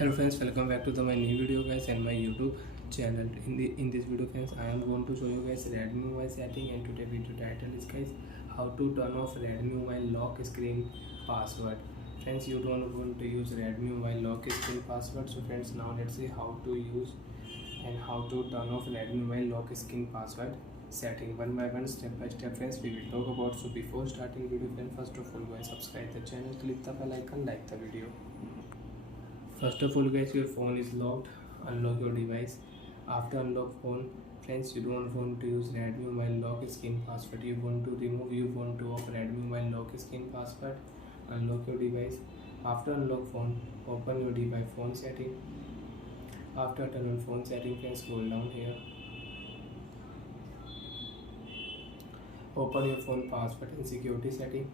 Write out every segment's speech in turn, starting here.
Hello friends, welcome back to my new video guys and my YouTube channel. In this video friends, I am going to show you guys Redmi mobile setting, and today video title is guys how to turn off Redmi mobile lock screen password. Friends, you don't want to use Redmi mobile lock screen password, so friends, now let's see how to use and how to turn off Redmi mobile lock screen password setting one by one, step by step friends, we will talk about. So before starting video friends, first of all go and subscribe the channel, click the bell icon, like the video. First of all guys, your phone is locked, unlock your device. After unlock phone friends, you don't want to use Redmi mobile lock screen password, you want to off Redmi mobile lock screen password. Unlock your device. After unlock phone, open your device phone setting. After turn on phone setting friends, scroll down here, open your phone password and security setting.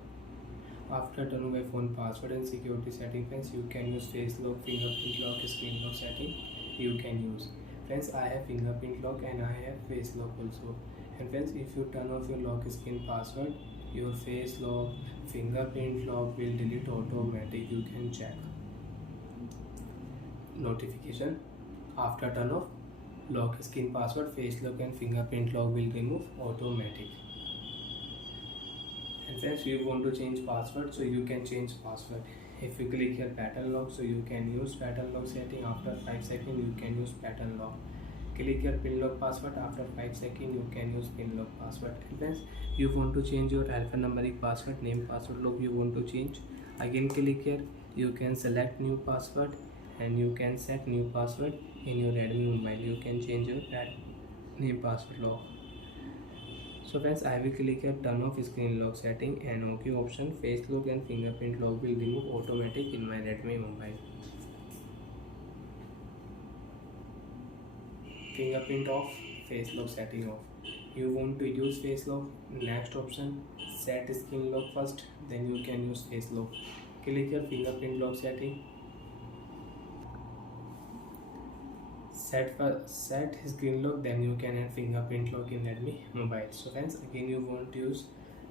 After turning by phone password and security setting friends, you can use face lock, fingerprint lock, screen lock setting. You can use friends, I have fingerprint lock and I have face lock also. And friends, if you turn off your lock screen password, your face lock, fingerprint lock will delete automatic. You can check notification. After turn off lock screen password, face lock and fingerprint lock will remove automatic. And friends, you want to change password, so you can change password. If you click here pattern lock, so you can use pattern lock setting. After 5 seconds you can use pattern lock. Click here pin lock password. After 5 seconds you can use pin lock password. And friends, you want to change your alphanumeric password, name password lock you want to change. Again click here, you can select new password and you can set new password in your Redmi mobile. You can change your name password lock. So friends, I will click here turn off screen lock setting and OK option. Face lock and fingerprint lock will remove automatic in my Redmi mobile. Fingerprint off, face lock setting off. You want to use face lock, next option set screen lock first, then you can use face lock. Click here fingerprint lock setting. Set screen lock, then you can add fingerprint lock in Redmi mobile. So friends, again you want to use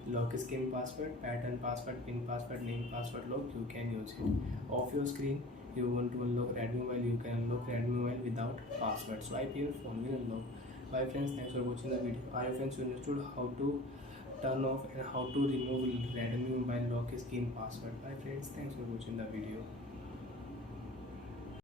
lock screen password, pattern password, pin password, name password lock, you can use it. Off your screen, you want to unlock Redmi mobile, you can unlock Redmi mobile without password. Swipe your phone will unlock. Bye friends, thanks for watching the video. I hope friends you understood how to turn off and how to remove Redmi mobile lock screen password. Bye friends, thanks for watching the video.